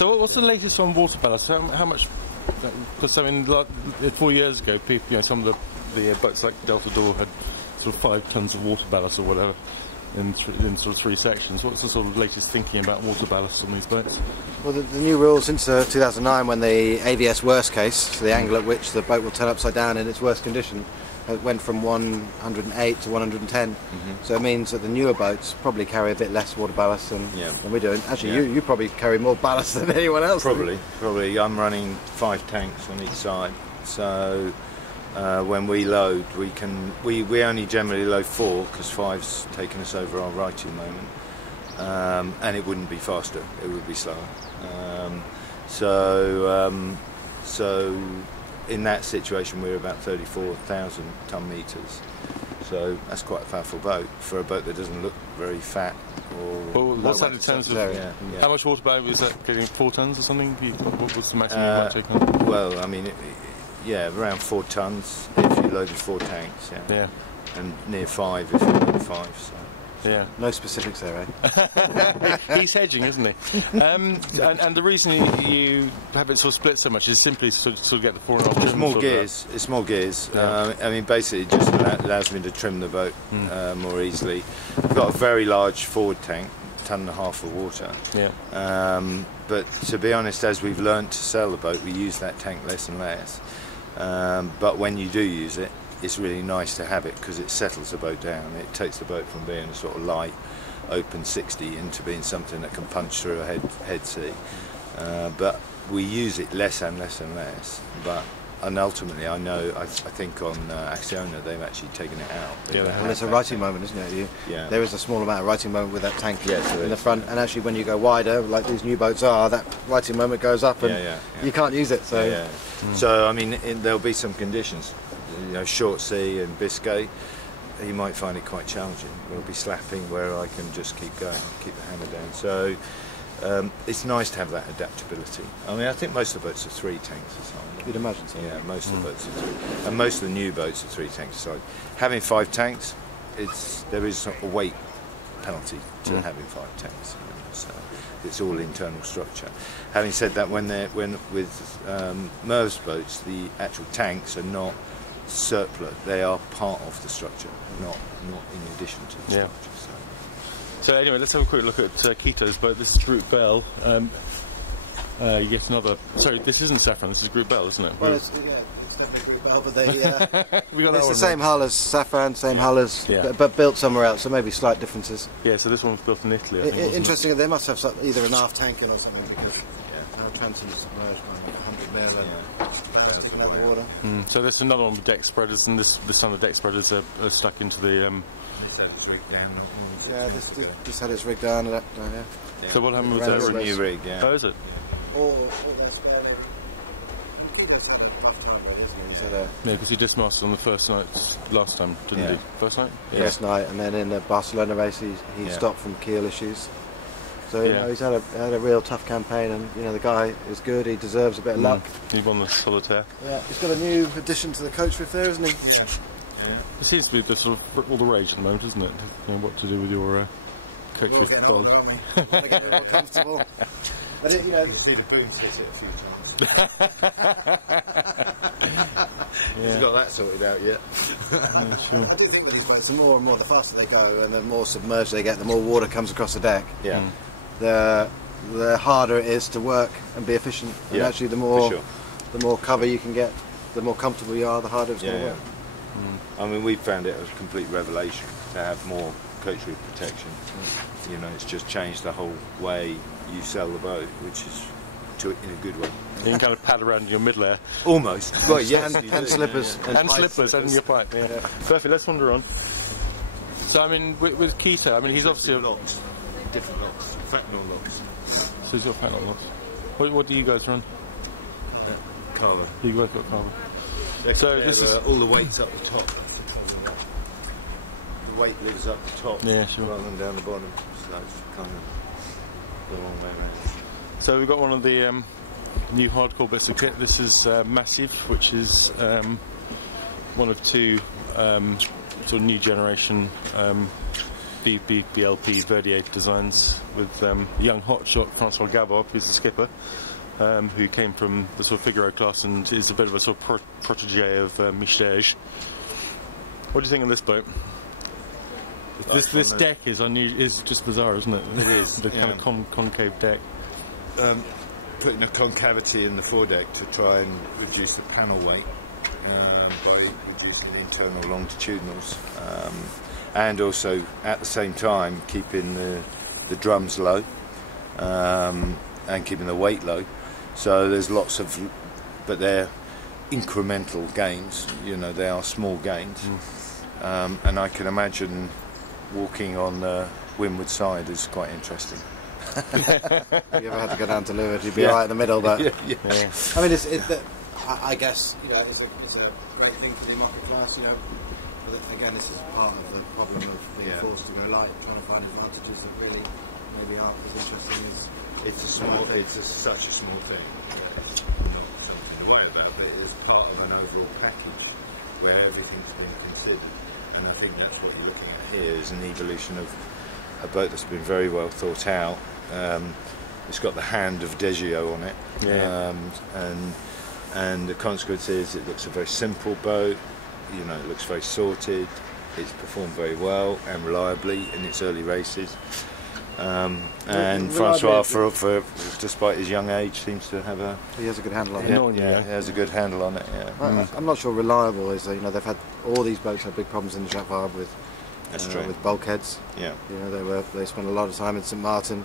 So what's the latest on water ballast? How much? Because I mean, like 4 years ago, people, you know, some of the boats like Delta Door had sort of 5 tons of water ballast or whatever in sort of 3 sections. What's the sort of latest thinking about water ballast on these boats? Well, the new rules since 2009, when the AVS worst case, so the angle at which the boat will turn upside down in its worst condition, went from 108 to 110. So it means that the newer boats probably carry a bit less water ballast than we do. And actually, you probably carry more ballast than anyone else. Probably. I'm running 5 tanks on each side, so when we load, we only generally load 4 because 5's taken us over our righting moment, and it wouldn't be faster; it would be slower. So in that situation, we're about 34,000 ton-meters. So that's quite a powerful boat for a boat that doesn't look very fat. Well, what's that in terms of how much water ballast is that? Getting 4 tons or something? What was the maximum you might take on? Well, I mean, around 4 tons if you loaded 4 tanks. And near 5 if you loaded 5. So. Yeah. No specifics there, eh? He's hedging, isn't he? And the reason you have it sort of split so much is simply to sort of get the 4.5. It's more gears. It's more gears. I mean, basically, it just allows me to trim the boat more easily. I've got a very large forward tank, 1.5 tons of water. But to be honest, as we've learned to sail the boat, we use that tank less and less. But when you do use it, it's really nice to have it because it settles the boat down. It takes the boat from being a sort of light, open 60 into being something that can punch through a head sea. But we use it less and less and less. And ultimately, I think on Acciona they've actually taken it out. Well, it's a righting moment, isn't it? There is a small amount of righting moment with that tank in the front, and actually when you go wider, like these new boats are, that righting moment goes up and you can't use it. So, so I mean, there'll be some conditions. You know, short sea and Biscay, you might find it quite challenging. We'll be slapping where I can just keep going, keep the hammer down. So it's nice to have that adaptability. I mean, I think most of the boats are 3 tanks a side. You'd imagine so. Yeah, most of the boats are 3, and most of the new boats are 3 tanks a side. Having 5 tanks, there is a weight penalty to having 5 tanks. So it's all internal structure. Having said that, when with Merv's boats, the actual tanks are not circular; they are part of the structure, not in addition to the structure. So anyway, let's have a quick look at Quito's boat. This is Groupe Bel. Yet another. Sorry, this isn't Safran. This is Groupe Bel, isn't it? Well, it's definitely Groupe Bel, but it's the same hull as Safran, same hull as, but built somewhere else. So maybe slight differences. Yeah. So this one was built in Italy. I think, interesting. They must have either an aft tank in or something. Transom's submerged by 100 mil water. So there's another one with deck spreaders, and this time the deck spreaders are stuck into the. This had its rig down. So what happened with that? That's a new rig, Oh, is it? Yeah, because he dismasted on the first night last time, didn't he? First night? First night, and then in the Barcelona race he stopped from keel issues. So you know, he's had a real tough campaign, and you know the guy is good. He deserves a bit of luck. He won the solitaire. Yeah, he's got a new addition to the coach roof there, isn't he? Yeah. It seems to be the sort of all the rage at the moment, isn't it? You know, what to do with your coach roof dolls. We're getting more comfortable. But you know, see the boots hit it a few times. He's got that sorted out yet. Sure. I do think that these boats, the more and more, the faster they go, and the more submerged they get, the more water comes across the deck. The harder it is to work and be efficient. And actually, the more cover you can get, the more comfortable you are, the harder it's going to work. I mean, we found it a complete revelation to have more coach roof protection. You know, it's just changed the whole way you sell the boat, which is in a good way. You can kind of pad around your middle air. Almost. Well, yes. And slippers. And slippers and your pipe. Perfect. Let's wander on. So I mean, with Quito, I mean, he's obviously locks, different locks, fentanyl locks. So he's got fentanyl locks. What do you guys run? Carver. You both got Carver. So this is all the weight's up the top. The weight lives up the top, rather than down the bottom. So it's kind of the long way around. So we've got one of the new hardcore bits of kit. This is MACIF, which is one of 2 sort of new generation BLP Verdier Designs with a young hotshot Francois Gabop, who's the skipper, who came from the sort of Figaro class and is a bit of a sort of protege of Michel. What do you think of this boat? This deck is just bizarre, isn't it? It is. The kind of concave deck. Putting a concavity in the foredeck to try and reduce the panel weight by reducing internal longitudinals, and also at the same time keeping the drums low and keeping the weight low. So there's lots of, but they're incremental gains. You know, they are small gains, and I can imagine walking on the windward side is quite interesting. If you ever had to go down to Lewis, you'd be right in the middle. But I mean, I guess, you know, it's a great thing for the market class. You know, but again, this is part of the problem of being forced to go light, trying to find advantages that really maybe aren't as interesting as. Such a small thing. The way about it is part of an overall package where everything's been considered, and I think that's what we're looking at here is an evolution of a boat that's been very well thought out. It's got the hand of Deggio on it, and the consequence is it looks a very simple boat. You know, it looks very sorted. It's performed very well and reliably in its early races. And Francois, for despite his young age, seems to have he has a good handle on it. He has a good handle on it. Yeah. I'm not sure reliable is. You know, they've had all these boats have big problems in the Jacques Vabre with bulkheads. Yeah. You know, they spent a lot of time in St Martin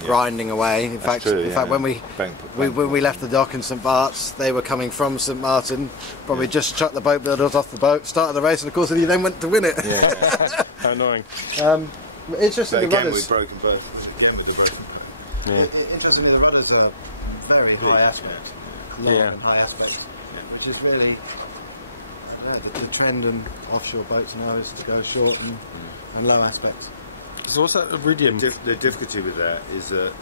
grinding away. In fact, when we left the dock in St Bart's, they were coming from St Martin, probably just chucked the boat builders off the boat, started the race, and of course he then went to win it. How annoying. Interestingly, the rudders. We've broken both. Interestingly, the rudders are very high aspect, long and high aspect, which is really the trend in offshore boats now is to go short and low aspect. So what's that iridium? The difficulty with that is that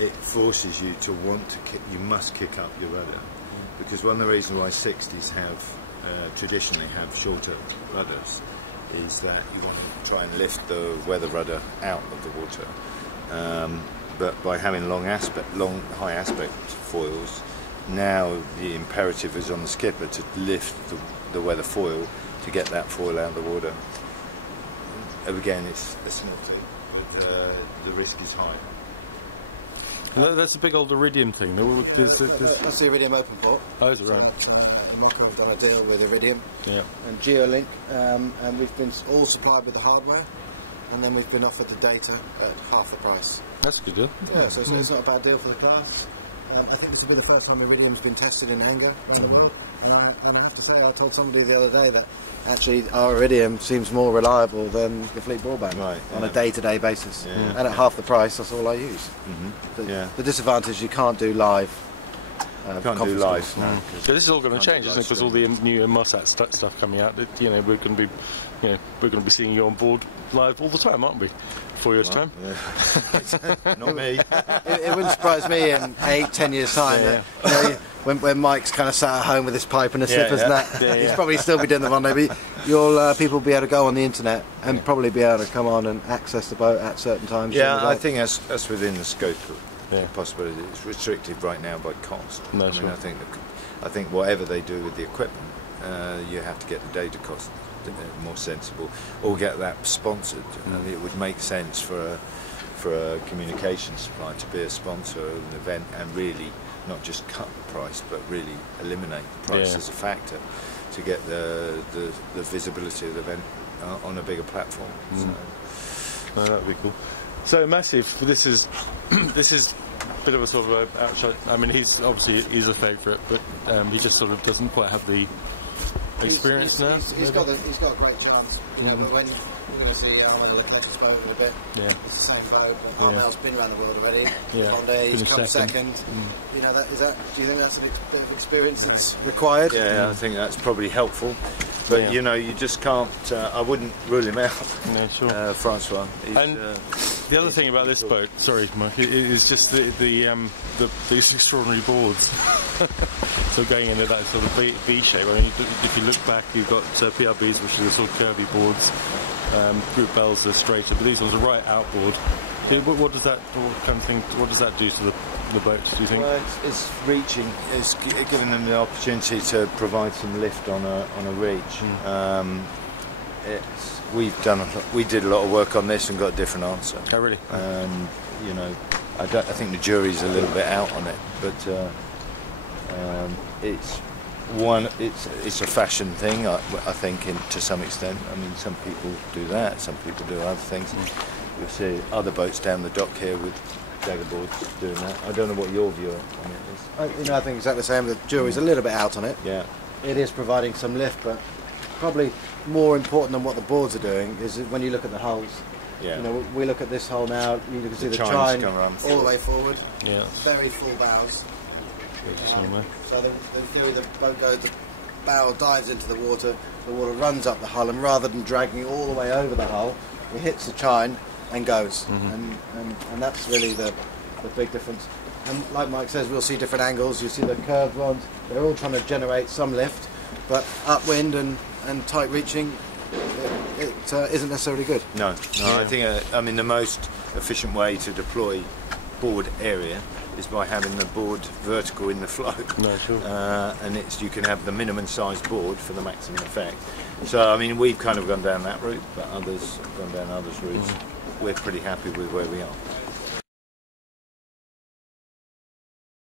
it forces you to want to you must kick up your rudder, because one of the reasons why 60s have traditionally have shorter rudders is that you want to try and lift the weather rudder out of the water, but by having high aspect foils, now the imperative is on the skipper to lift the weather foil to get that foil out of the water. Again, it's a small tool, but the risk is high. That's a big old iridium thing. That's the iridium open port. Oh, is it right? Morocco have done a deal with iridium and Geolink, and we've been all supplied with the hardware, and then we've been offered the data at half the price. That's a good deal. Yeah, so it's not a bad deal for the class. I think this has been the first time iridium's been tested in anger around the world, and I have to say, I told somebody the other day that actually our iridium seems more reliable than the fleet broadband on a day-to-day basis, and at half the price, that's all I use. The disadvantage, you can't do live. Can't do live. No. So this is all going to change, isn't it? Because all the new Mossad stuff coming out, you know, we're going to be seeing you on board live all the time, aren't we? 4 years' time. Not me. It wouldn't surprise me in 8-10 years' time that, you know, when Mike's kind of sat at home with his pipe and his slippers and that, he's probably still be doing the rendezvous. You'll people will be able to go on the internet and probably be able to come on and access the boat at certain times. Yeah, I think that's within the scope of possibility. It's restricted right now by cost. No, I mean, I think whatever they do with the equipment, you have to get the data cost more sensible, or get that sponsored. It would make sense for a communications supplier to be a sponsor of an event and really not just cut the price, but really eliminate the price as a factor to get the visibility of the event on a bigger platform. So. That would be cool. So MACIF, this is a bit of a sort of a outshot. I mean, he's a favourite, but he just sort of doesn't quite have the experience now. He's got a great chance. You know, but when you're going to see the Texas boat in a bit, it's the same boat. Armel's been around the world already. One day he's come second. You know, do you think that's a bit of experience that's required? Yeah, I think that's probably helpful. But you know, you just can't. I wouldn't rule him out. No, sure. Francois. The other thing about this boat, sorry, Mike, is just these extraordinary boards. So going into that sort of V shape. I mean, if you look back, you've got PRBs, which are the sort of curvy boards. Groupe Bel's are straighter, but these ones are right outboard. What does that do to the boats, do you think? Well, it's reaching. It's giving them the opportunity to provide some lift on a reach. We did a lot of work on this and got a different answer. Oh, really? And you know, I think the jury's a little bit out on it, but it's a fashion thing. I think to some extent. I mean, some people do that. Some people do other things. You'll see other boats down the dock here with dagger boards doing that. I don't know what your view on it is. I think exactly the same. The jury's a little bit out on it. Yeah. It is providing some lift, but probably more important than what the boards are doing is when you look at the hulls. Yeah. You know, we look at this hull now. You can see the chine chine all the way forward. Yeah. Very full bows. So the theory the boat goes, the bow dives into the water runs up the hull, and rather than dragging all the way over the hull, it hits the chine and goes. And that's really the big difference. And like Mike says, we'll see different angles. You see the curved ones. They're all trying to generate some lift, but upwind and tight reaching, it isn't necessarily good. No. I think the most efficient way to deploy board area is by having the board vertical in the flow. No, sure. And you can have the minimum size board for the maximum effect. So I mean, we've kind of gone down that route, but others have gone down others routes. We're pretty happy with where we are.